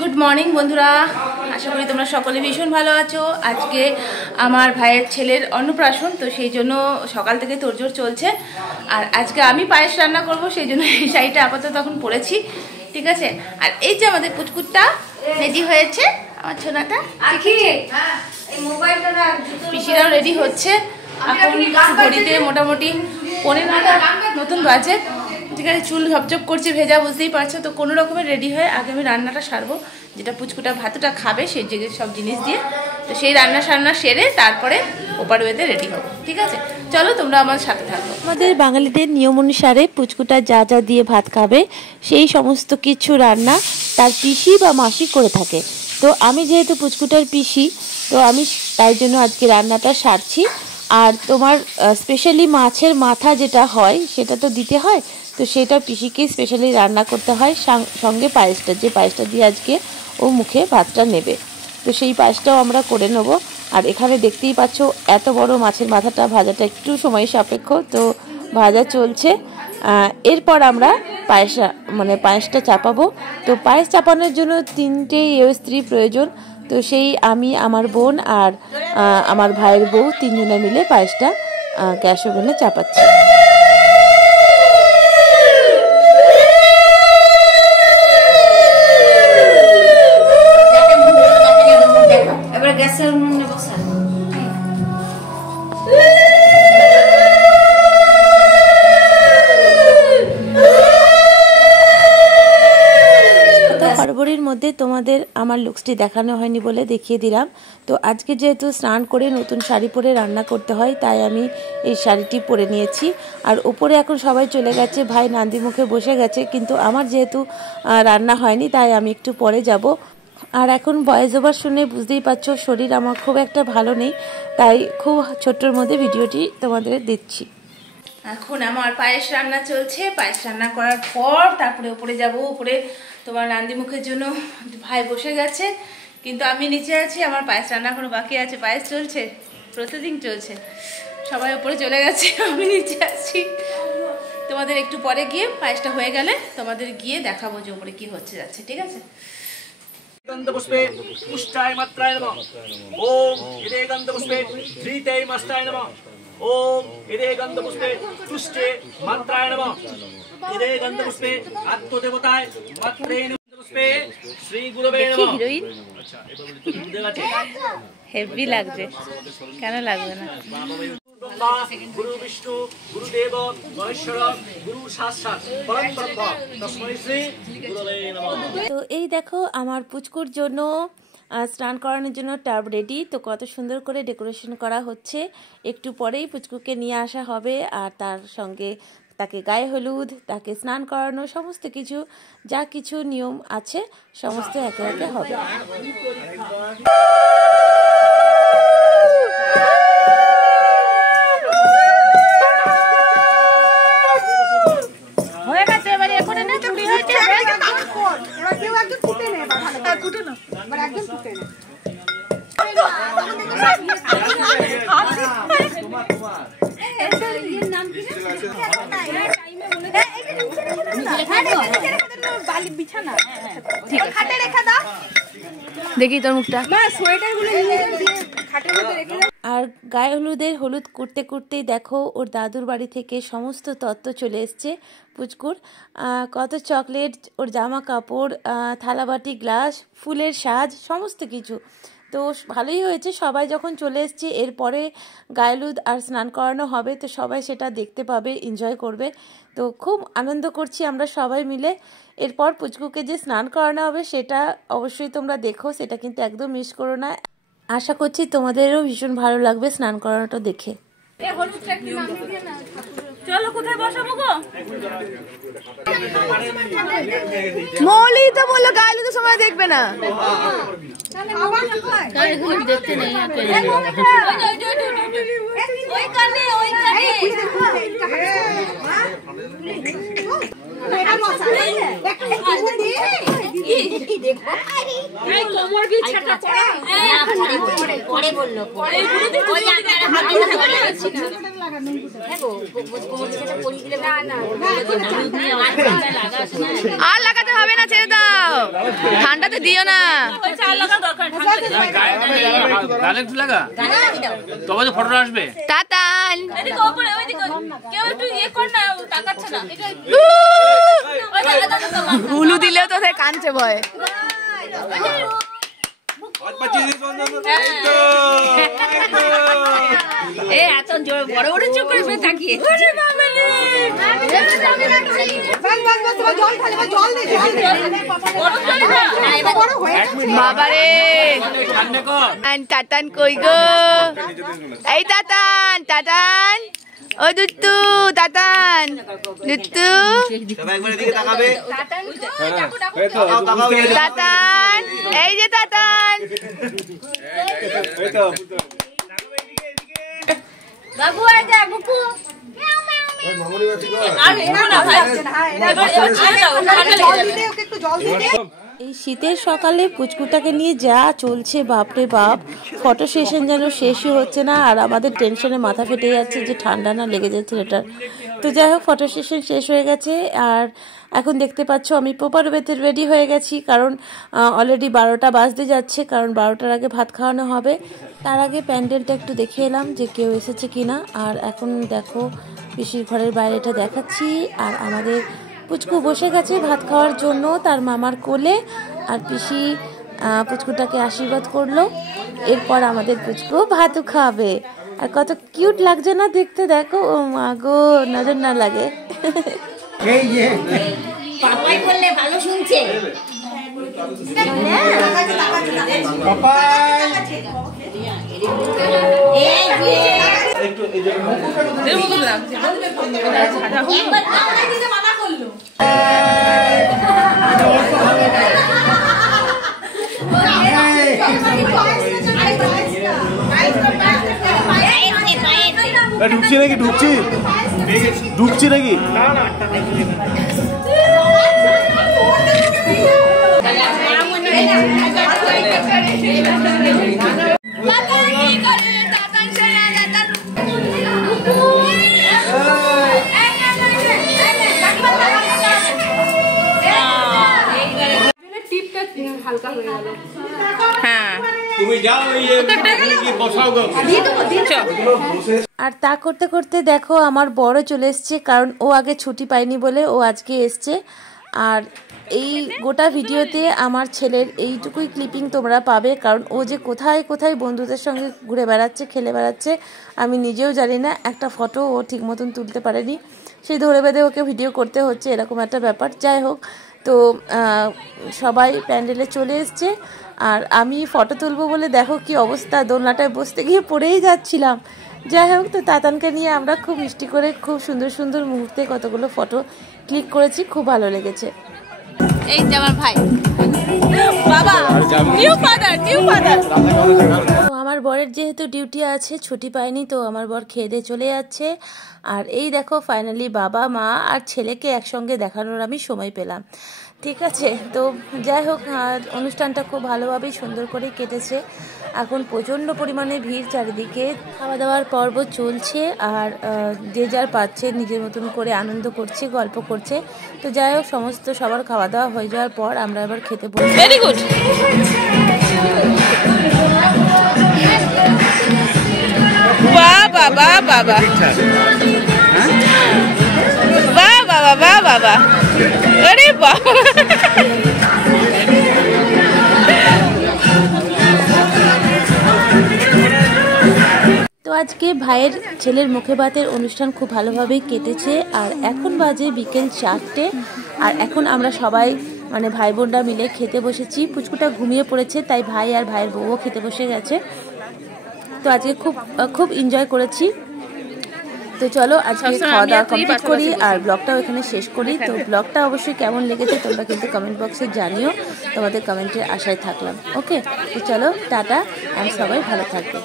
Good morning বন্ধুরা, আশা করি তোমরা সকলে ভীষণ ভালো আছো। আজকে আমার ভাইয়ের ছেলের অন্নপ্রাশন, তো সেই জন্য সকাল থেকে তোড়জোড় চলছে। আর আজকে আমি পায়েস রান্না করব, সেই জন্য এই শাড়িটা আপাতত তখন পরেছি, ঠিক আছে। আর এই যে আমাদের পুচকুটটা রেডি হয়েছে, আমার ছোনাটা পিসিরাও রেডি হচ্ছে। এখন ঘড়িতে মোটামুটি 9:15 মতন বাজে, ঠিক আছে। চুল ঝপঝপ করছে, ভেজা, বুঝতেই পারছো। তো কোনো রকমের রেডি হয়ে আগে আমি রান্নাটা সারবো, যেটা পুচকুটা ভাতটা খাবে সেই জায়গায় সব জিনিস দিয়ে। তো সেই রান্না সেরে তারপরে ওপার ওয়েতে রেডি হবো, ঠিক আছে। চলো তোমরা আমার সাথে থাকো। আমাদের বাঙালিদের নিয়ম অনুসারে পুচকুটা যা যা দিয়ে ভাত খাবে সেই সমস্ত কিছু রান্না তার পিসি বা মাসি করে থাকে। তো আমি যেহেতু পুচকুটার পিসি, তো আমি তাই জন্য আজকে রান্নাটা সারছি। আর তোমার স্পেশালি মাছের মাথা যেটা হয় সেটা তো দিতে হয়, তো সেটা পিসিকে স্পেশালি রান্না করতে হয়, সঙ্গে পায়েসটা, যে পায়েসটা দিয়ে আজকে ও মুখে ভাতটা নেবে। তো সেই পায়েসটাও আমরা করে নেব। আর এখানে দেখতেই পাচ্ছ এত বড় মাছের মাথাটা ভাজাটা একটু সময় সাপেক্ষ, তো ভাজা চলছে। এরপর আমরা পায়েসটা চাপাবো। তো পায়েস চাপানোর জন্য 3টে স্ত্রী প্রয়োজন। তো সেই আমি, আমার বোন আর আমার ভাইয়ের বউ 3 জনে মিলে পায়েসটা গ্যাস ওভেনে চাপাচ্ছি। ফেব্রুয়ারির মধ্যে তোমাদের আমার লুকসটি দেখানো হয়নি বলে দেখিয়ে দিলাম। তো আজকে যেহেতু স্নান করে নতুন শাড়ি পরে রান্না করতে হয়, তাই আমি এই শাড়িটি পরে নিয়েছি। আর উপরে এখন সবাই চলে গেছে, ভাই নান্দি মুখে বসে গেছে, কিন্তু আমার যেহেতু রান্না হয়নি তাই আমি একটু পরে যাব। আর এখন ভয়েস ওভার শুনে বুঝতেই পারছো শরীর আমার খুব একটা ভালো নেই, তাই খুব ছোট্টর মধ্যে ভিডিওটি তোমাদের দিচ্ছি। এখন আমার পায়েস রান্না চলছে। পায়েস রান্না করার পর তারপরে উপরে যাব। উপরে তোমার নান্দি মুখের জন্য ভাই বসে গেছে, কিন্তু আমি নিচে আছি। আমার পায়েস রান্না এখনো বাকি আছে। পায়েস চলছে, প্রসেসিং চলছে। সবাই উপরে চলে গেছে, আমি নিচে আছি। তোমাদের একটু পরে গিয়ে পায়েসটা হয়ে গেলে তোমাদের গিয়ে দেখাবো যে উপরে কি হচ্ছে যাচ্ছে, ঠিক আছে। গন্ধপুষ্পে পুষ্টায় মাত্রায় নমঃ। ওম ইদে গন্ধপুষ্পে ধৃতে মাস্টায় নমঃ। ওম ইদে গন্ধপুষ্পে তুষ্টে মাত্রায় নমঃ। ইদে গন্ধপুষ্পে আত্মদেবতায় মাত্রে গন্ধপুষ্পে শ্রী গুরুবে নমঃ। হিরোইন আচ্ছা, এবার তো দুধে আছে, হেভি লাগছে, কেন লাগবে না। গুরু বিষ্ণু গুরুদেব মহেশ্বর গুরু সাক্ষাৎ পরম ব্রহ্ম তস্मै শ্রী গুরুবে নমঃ। তো এই দেখো আমার পুচকুর জন্য স্নান করানোর জন্য টাব রেডি। তো কত সুন্দর করে ডেকোরেশন করা হচ্ছে। একটু পরেই পুচকুকে নিয়ে আসা হবে, আর তার সঙ্গে তাকে গায়ে হলুদ, তাকে স্নান করানো, সমস্ত কিছু যা কিছু নিয়ম আছে সমস্ত একে একে হবে। দেখি তোর মুখটা। আর গায়ে হলুদ করতে করতেই দেখো ওর দাদুর বাড়ি থেকে সমস্ত তত্ত্ব চলে এসছে পুচকুর। কত চকলেট, ওর জামা কাপড়, থালাবাটি, গ্লাস, ফুলের সাজ, সমস্ত কিছু। তো ভালোই হয়েছে, সবাই যখন চলে এসছে এরপরে গায়ে হলুদ আর স্নান করানো হবে, তো সবাই সেটা দেখতে পাবে, এনজয় করবে। তো খুব আনন্দ করছি আমরা সবাই মিলে। এরপর পুচকুকে যে স্নান করানো হবে সেটা অবশ্যই তোমরা দেখো, সেটা কিন্তু একদম মিস করো না। আশা করছি তোমাদেরও ভীষণ ভালো লাগবে স্নান করানোটা দেখে। চলো কোথায় বসাবো গো? মৌলি তো বললো গাইলে তো সময় দেখবে না, দেখতে নেই। আর লাগাতে হবে না, ছেড়ে দাও, ঠান্ডাতে দিও না। তবে তো ফটো আসবে। টাটান। উলু দিলেও তো কানছে ভয়। বড় বড় চোখ করে তাকিয়ে বাবারে টাটান কই গো, এই টাটান টাটান, ও দুত্তু টাটান, দুত্তু টাটান, এই যে টাটান। বাবু আয় বুকু এই শীতের সকালে পুচকুটাকে নিয়ে যা চলছে বাপরে বাপ, ফটো সেশন যেন শেষই হচ্ছে না, আর আমাদের টেনশনে মাথা ফেটে যাচ্ছে যে ঠান্ডা না লেগে যাচ্ছে এটার। তো যাই হোক, ফটো সেশন শেষ হয়ে গেছে, আর এখন দেখতে পাচ্ছ আমি প্রপার ওয়েতে রেডি হয়ে গেছি, কারণ অলরেডি 12টা বাজতে যাচ্ছে, কারণ 12টার আগে ভাত খাওয়ানো হবে। তার আগে প্যান্ডেলটা একটু দেখে এলাম যে কেউ এসেছে কিনা। আর এখন দেখো পিসির ঘরের বাইরেটা দেখাচ্ছি, আর আমাদের পুচকু বসে গেছে ভাত খাওয়ার জন্য তার মামার কোলে, আর পিসি পুচকুটাকে আশীর্বাদ করলো। এরপর আমাদের পুচকু ভাতও খাবে, আর কত কিউট লাগছে না দেখতে, দেখো। ও মা গো, নজর না লাগে। পাপাই বললে ভালো শুনছে। ঢুকছি নাকি ঢুকছি নাকি আর তা করতে করতে দেখো আমার বড় চলে এসছে, কারণ ও আগে ছুটি পায়নি বলে ও আজকে এসছে। আর এই গোটা ভিডিওতে আমার ছেলের এইটুকুই ক্লিপিং তোমরা পাবে, কারণ ও যে কোথায় কোথায় বন্ধুদের সঙ্গে ঘুরে বেড়াচ্ছে, খেলে বেড়াচ্ছে, আমি নিজেও জানি না। একটা ফটো ও ঠিক মতন তুলতে পারেনি, সেই ধরে বেঁধে ওকে ভিডিও করতে হচ্ছে, এরকম একটা ব্যাপার। যাই হোক, তো সবাই প্যান্ডেলে চলে এসছে, আর আমি ফটো তুলবো বলে দেখো কি অবস্থা, দোলনাটায় বসতে গিয়ে পড়েই যাচ্ছিলাম। যাই হোক, তো তাতানকে নিয়ে আমরা খুব মিষ্টি করে খুব সুন্দর সুন্দর মুহূর্তে কতগুলো ফটো ক্লিক করেছি, খুব ভালো লেগেছে। এই যে আমার ভাই, বাবা নিউ ফাদার। তো আমার বরের যেহেতু ডিউটি আছে, ছুটি পায়নি, তো আমার বর খেয়ে দিয়ে চলে যাচ্ছে। আর এই দেখো ফাইনালি বাবা মা আর ছেলেকে একসঙ্গে দেখানোর আমি সময় পেলাম। ঠিক আছে, তো যাই হোক, অনুষ্ঠানটা খুব ভালোভাবেই সুন্দর করে কেটেছে। এখন প্রচণ্ড পরিমাণে ভিড় চারিদিকে, খাওয়া দাওয়ার পর্ব চলছে, আর যে যার পাচ্ছে নিজের মতন করে আনন্দ করছে, গল্প করছে। তো যাই হোক, সবার খাওয়া দাওয়া হয়ে যাওয়ার পর আমরা এবার খেতে বসি। Very good. বাহ বাবা বাবা, বাহ বাবা, বাহ বাবা, আরে বাহ। তো আজকে ভাইয়ের ছেলের মুখে ভাতের অনুষ্ঠান খুব ভালোভাবেই কেটেছে। আর এখন বাজে বিকেল 4টে, আর এখন আমরা সবাই মানে ভাই বোনরা মিলে খেতে বসেছি। পুচকুটা ঘুমিয়ে পড়েছে, তাই ভাই আর ভাইয়ের বউও খেতে বসে গেছে। তো আজকে খুব এনজয় করেছি। তো চলো আজকে খাওয়া দাওয়া কমপ্লিট করি, আর ব্লগটাও এখানে শেষ করি। তো ব্লগটা অবশ্যই কেমন লেগেছে তোমরা কিন্তু কমেন্ট বক্সে জানিও, তোমাদের কমেন্টের আশায় থাকলাম। ওকে, তো চলো টাটা, আর সবাই ভালো থাকবে।